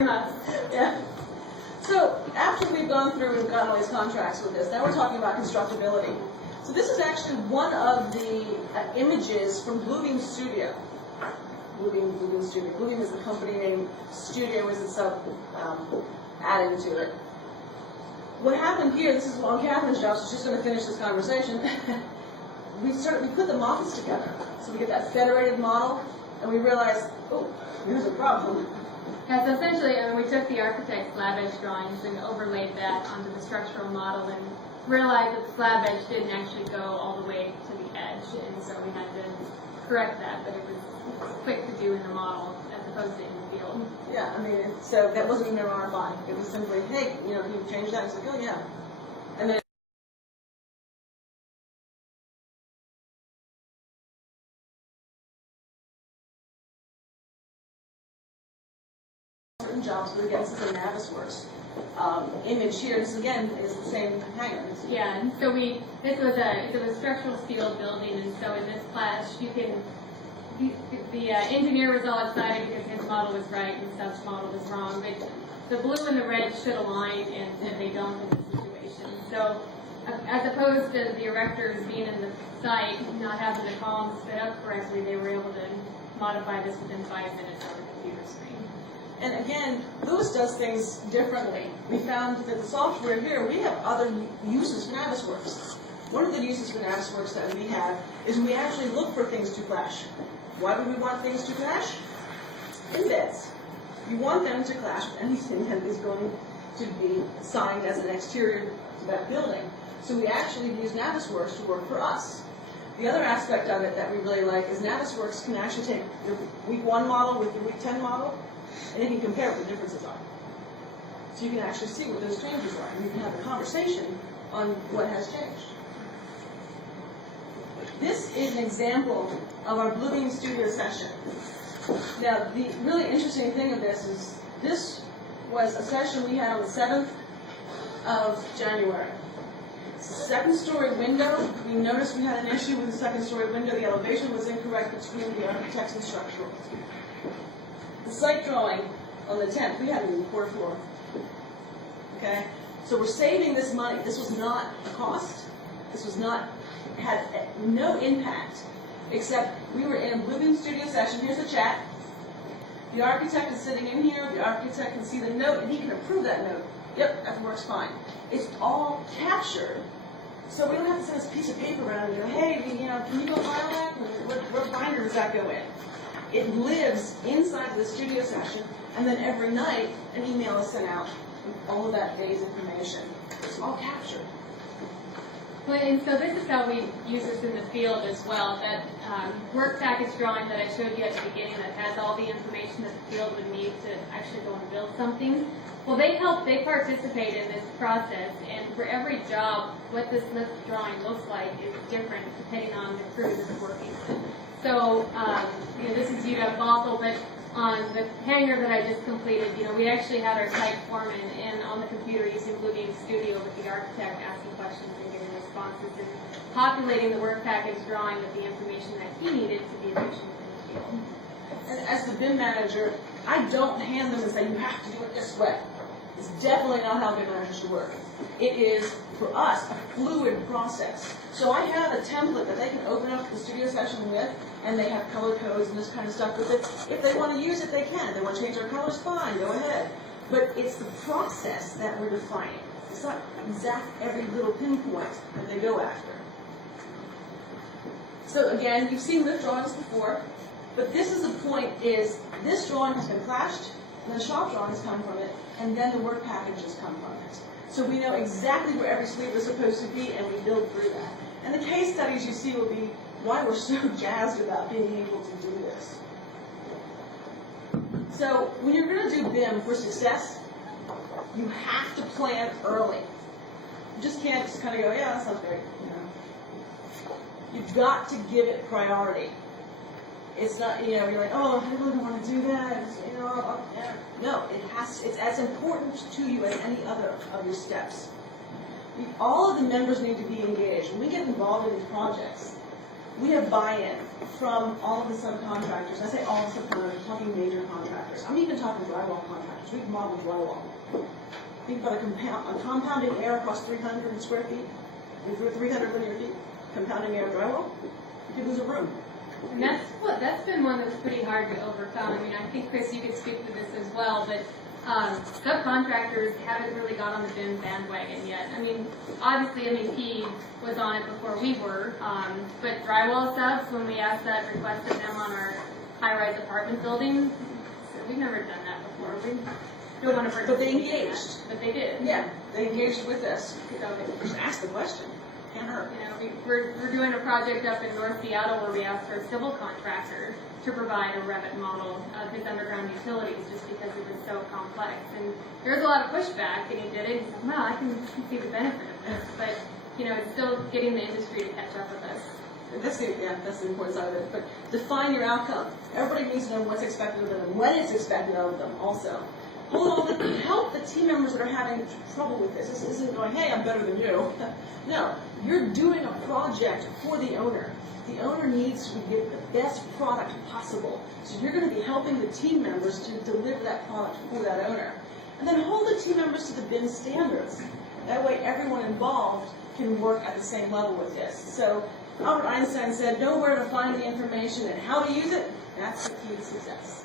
Yeah. So after we've gone through and gotten all these contracts with this, now we're talking about constructability. So this is actually one of the images from Bluebeam Studio. Bluebeam Studio. Bluebeam is the company name. Studio is its adding to it. What happened here, this is on Kathryn's job, so she's just going to finish this conversation. we put the models together. So we get that federated model, and we realize, oh, here's a problem. Yeah, so essentially, we took the architect's slab edge drawings and overlaid that onto the structural model and realized that the slab edge didn't actually go all the way to the edge, and so we had to correct that, but it was quick to do in the model as opposed to in the field. Yeah, I mean, so that wasn't even an RFI. It was simply, hey, can you change that? It's like, oh, yeah. And then certain jobs, but again, this is a Navisworks image here. This again is the same hangar. Yeah, and so this was a structural steel building, and so in this class you can, the engineer was all excited because his model was right and Sub's model was wrong, but the blue and the red should align, and they don't in this situation. So as opposed to the erectors being in the site, not having the columns set up correctly, they were able to modify this within 5 minutes on the computer screen. And again, Lewis does things differently. We found that the software here, we have other uses for Navisworks. One of the uses for Navisworks that we have is we actually look for things to clash. Why would we want things to clash? Embeds. You want them to clash with anything that is going to be assigned as an exterior to that building. So we actually use Navisworks to work for us. The other aspect of it that we really like is Navisworks can actually take your week 1 model with your week 10 model, and it can compare what the differences are. So you can actually see what those changes are, and you can have a conversation on what has changed. This is an example of our Bluebeam Studio session. Now, the really interesting thing of this was a session we had on the 7th of January. It's a second-story window. We noticed we had an issue with the second-story window. The elevation was incorrect between the architects and structural. The site drawing on the 10th, we had it in the core floor. Okay? So we're saving this money. This was not a cost. This was not, had no impact, except we were in a Bluebeam Studio session. Here's the chat. The architect is sitting in here. The architect can see the note, and he can approve that note. Yep, that works fine. It's all captured, so we don't have to send this piece of paper around and go, hey, can you go file that? What binder does that go in? It lives inside the studio session, and then every night an email is sent out with all of that day's information. It's all captured. Well, and so this is how we use this in the field as well. That work package drawing that I showed you at the beginning that has all the information that the field would need to actually go and build something. Well, they participate in this process, and for every job, what this lift drawing looks like is different depending on the crew that's working with. So, this is UW Bothell, but on the hangar that I just completed, we actually had our site foreman in on the computer using Bluebeam Studio with the architect asking questions and getting responses and populating the work package drawing with the information that he needed to be efficient in the field. And as the BIM manager, I don't hand them and say, you have to do it this way. It's definitely not how BIM managers should work. It is, for us, a fluid process. So I have a template that they can open up the studio session with, and they have color codes and this kind of stuff with it. If they want to use it, they can. If they want to change their colors, fine, go ahead. But it's the process that we're defining. It's not exact every little pinpoint that they go after. So again, you've seen lift drawings before, but this is the point is, this drawing has been clashed, and the shop drawings come from it, and then the work packages come from it. So we know exactly where every sleeve is supposed to be, and we build through that. And the case studies you see will be why we're so jazzed about being able to do this. So when you're going to do BIM for success, you have to plan early. You just can't just kind of go, yeah, that sounds great. You've got to give it priority. It's not, you're like, oh, I really don't want to do that. No, it's as important to you as any other of your steps. All of the members need to be engaged. When we get involved in these projects, we have buy-in from all of the subcontractors. I say all the subcontractors, I'm talking major contractors. I'm even talking drywall contractors. We can model drywall. Think about a compounding air across 300 square feet, 300 linear feet, compounding air drywall. You could lose a room. And that's been one that's pretty hard to overcome. I mean, I think, Chris, you could speak to this as well, but subcontractors haven't really got on the BIM bandwagon yet. I mean, obviously MEP was on it before we were, but drywall subs, when we asked that, requested them on our high-rise apartment building, we've never done that before. We don't want to participate. But they engaged. But they did. Yeah, they engaged with us. Just ask the question. Can't hurt. You know, we're doing a project up in North Seattle where we asked for a civil contractor to provide a Revit model of his underground utilities just because it was so complex. And there was a lot of pushback, and he did it. He said, well, I can see the benefit of this, but you know, it's still getting the industry to catch up with us. That's the important side of it. But define your outcome. Everybody needs to know what's expected of them and when it's expected of them also. Hold on, help the team members that are having trouble with this. This isn't going, hey, I'm better than you. No, you're doing a project for the owner. The owner needs to give the best product possible. So you're going to be helping the team members to deliver that product for that owner. And then hold the team members to the BIM standards. That way everyone involved can work at the same level with this. So Albert Einstein said, know where to find the information and how to use it. That's the key to success.